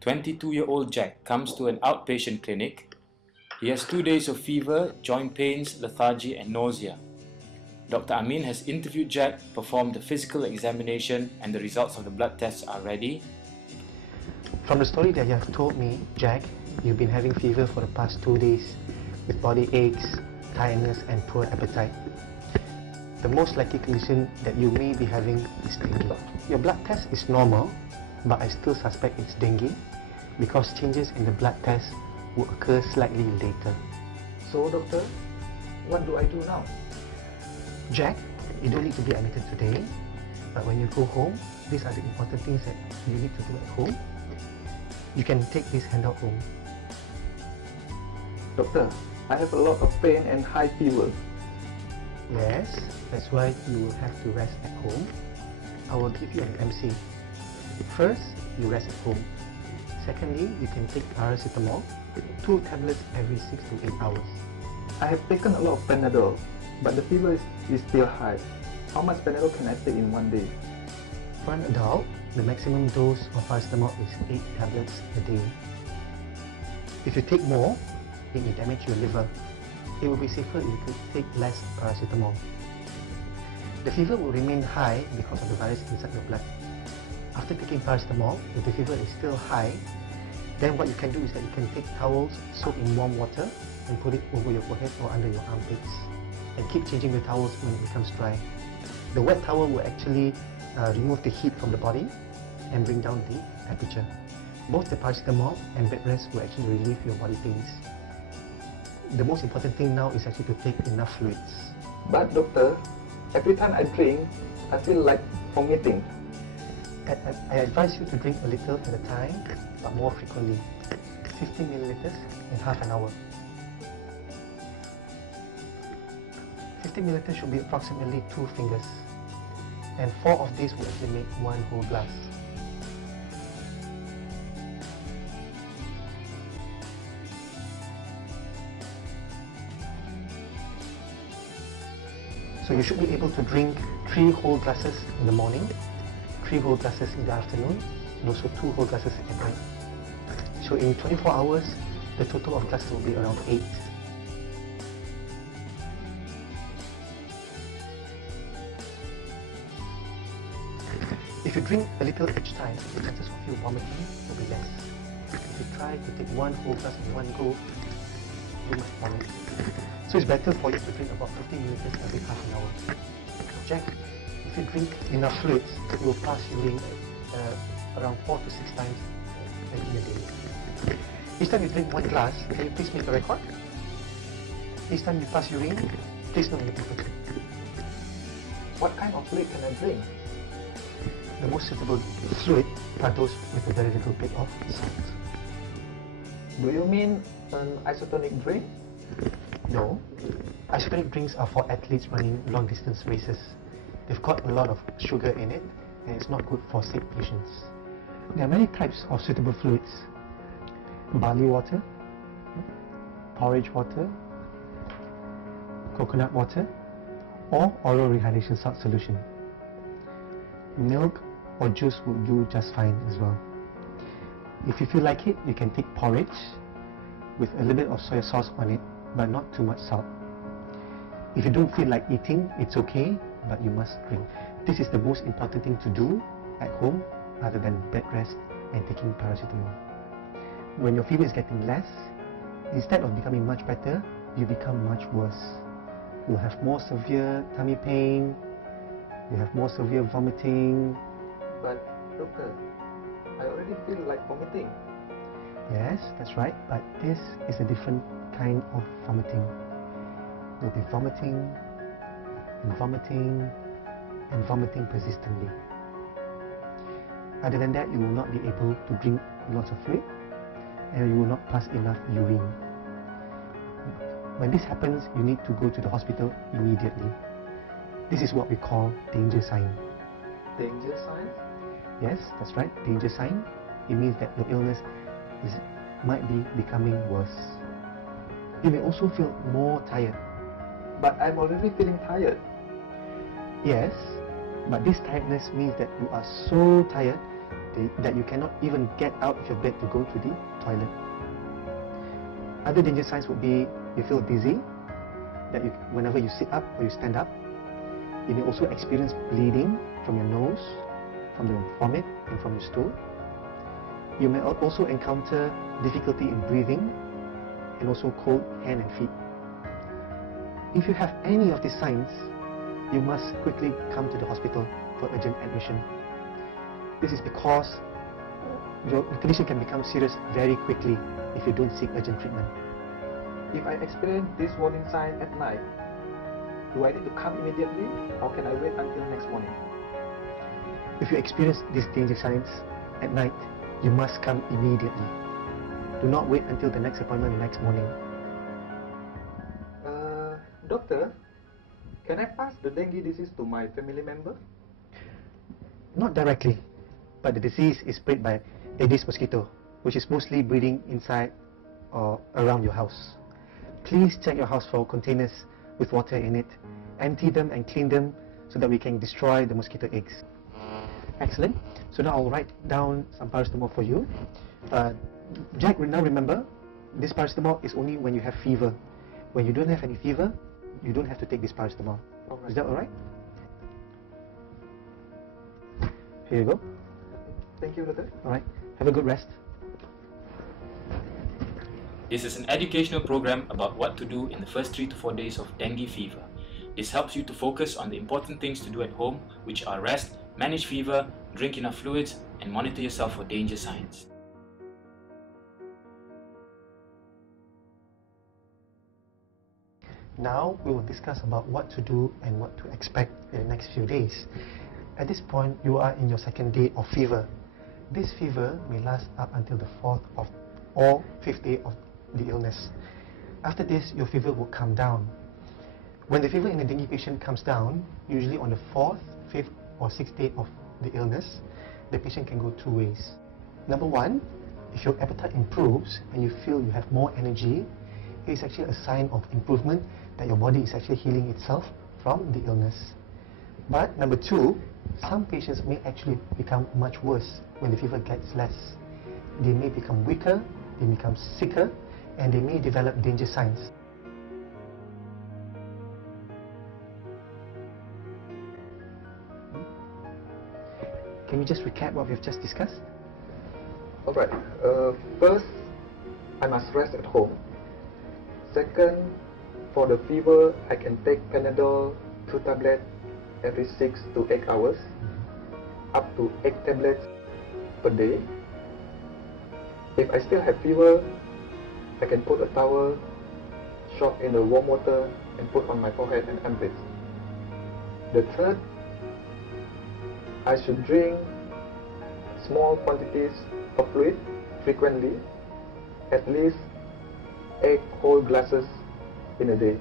22-year-old Jack comes to an outpatient clinic. He has 2 days of fever, joint pains, lethargy and nausea. Dr. Amin has interviewed Jack, performed the physical examination, and the results of the blood tests are ready. From the story that you have told me, Jack, you've been having fever for the past 2 days with body aches, tiredness and poor appetite. The most likely condition that you may be having is dengue. Your blood test is normal, but I still suspect it's dengue because changes in the blood test will occur slightly later. So doctor, what do I do now? Jack, you don't need to be admitted today, but when you go home, these are the important things that you need to do at home. You can take this handout home. Doctor, I have a lot of pain and high fever. Yes, that's why you will have to rest at home. I will give you an MC. First, you rest at home. Secondly, you can take paracetamol, 2 tablets every 6 to 8 hours. I have taken a lot of Panadol, but the fever is still high. How much Panadol can I take in one day? For an adult, the maximum dose of paracetamol is 8 tablets a day. If you take more, it may damage your liver. It will be safer if you could take less paracetamol. The fever will remain high because of the virus inside your blood. After taking paracetamol, if the fever is still high, then what you can do is that you can take towels soaked in warm water and put it over your forehead or under your armpits, and keep changing the towels when it becomes dry. The wet towel will actually remove the heat from the body and bring down the temperature. Both the paracetamol and bed rest will actually relieve your body pains. The most important thing now is actually to take enough fluids. But doctor, every time I drink, I feel like vomiting. I advise you to drink a little at a time, but more frequently. 50 milliliters in half an hour. 50 milliliters should be approximately 2 fingers, and 4 of these will actually make 1 whole glass. So you should be able to drink 3 whole glasses in the morning, 3 whole glasses in the afternoon, and also 2 whole glasses at night. So in 24 hours, the total of glasses will be around 8. If you drink a little each time, the chances of you vomiting will be less. If you try to take 1 whole glass in one go, you might vomit. So it's better for you to drink about 50 milliliters every half an hour. Jack, if you drink enough fluids, you will pass urine around 4 to 6 times in a day. Each time you drink 1 glass, can you please make a record? Each time you pass urine, please note the paper. What kind of fluid can I drink? The most suitable fluid are those with a very little bit of salt. Do you mean an isotonic drink? No. Isotonic drinks are for athletes running long distance races. They've got a lot of sugar in it and it's not good for sick patients. There are many types of suitable fluids. Barley water, porridge water, coconut water, or oral rehydration salt solution. Milk or juice will do just fine as well. If you feel like it, you can take porridge with a little bit of soy sauce on it, but not too much salt. If you don't feel like eating, it's okay, but you must drink. This is the most important thing to do at home other than bed rest and taking paracetamol. When your fever is getting less, instead of becoming much better, you become much worse. You'll have more severe tummy pain, you have more severe vomiting. But doctor, I already feel like vomiting. Yes, that's right, but this is a different kind of vomiting. You'll be vomiting and vomiting and vomiting persistently. Other than that, you will not be able to drink lots of fluid and you will not pass enough urine. When this happens, you need to go to the hospital immediately. This is what we call danger sign. Danger sign? Yes, that's right, danger sign. It means that your illness might be becoming worse. You may also feel more tired. But I'm already feeling tired. Yes, but this tiredness means that you are so tired that you cannot even get out of your bed to go to the toilet. Other danger signs would be you feel dizzy, that whenever you sit up or you stand up. You may also experience bleeding from your nose, from the vomit, and from your stool. You may also encounter difficulty in breathing and also cold hand and feet. If you have any of these signs, you must quickly come to the hospital for urgent admission. This is because your condition can become serious very quickly if you don't seek urgent treatment. If I experience this warning sign at night, do I need to come immediately or can I wait until next morning? If you experience these danger signs at night, you must come immediately. Do not wait until the next appointment the next morning. Doctor, can I pass the dengue disease to my family member? Not directly, but the disease is spread by Aedes mosquito, which is mostly breeding inside or around your house. Please check your house for containers with water in it, empty them and clean them so that we can destroy the mosquito eggs. Excellent. So now I'll write down some paracetamol for you. Jack, now remember, this paracetamol is only when you have fever. When you don't have any fever, you don't have to take this paracetamol. Is that alright? Here you go. Thank you, doctor. Alright, have a good rest. This is an educational program about what to do in the first 3 to 4 days of dengue fever. This helps you to focus on the important things to do at home, which are rest, manage fever, drink enough fluids, and monitor yourself for danger signs. Now we will discuss about what to do and what to expect in the next few days. At this point, you are in your second day of fever. This fever may last up until the 4th or 5th day of the illness. After this, your fever will come down. When the fever in a dengue patient comes down, usually on the 4th, 5th or 6th day of the illness, the patient can go 2 ways. Number 1, if your appetite improves and you feel you have more energy, it is actually a sign of improvement that your body is actually healing itself from the illness. But number 2, some patients may actually become much worse when the fever gets less. They may become weaker, they become sicker, and they may develop danger signs. Can you just recap what we've just discussed? Alright, first, I must rest at home. Second, for the fever, I can take Panadol 2 tablets every 6 to 8 hours, up to 8 tablets per day. If I still have fever, I can put a towel, soak in the warm water and put on my forehead and armpits. The third, I should drink small quantities of fluid frequently, at least 8 whole glasses in a day.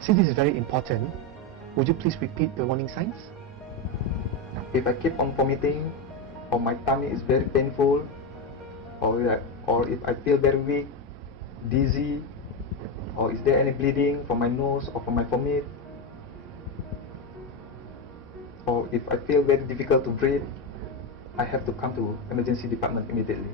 Since this is very important, would you please repeat the warning signs? If I keep on vomiting, or my tummy is very painful, or if I feel very weak, dizzy, or is there any bleeding from my nose or from my vomit, or if I feel very difficult to breathe, I have to come to emergency department immediately.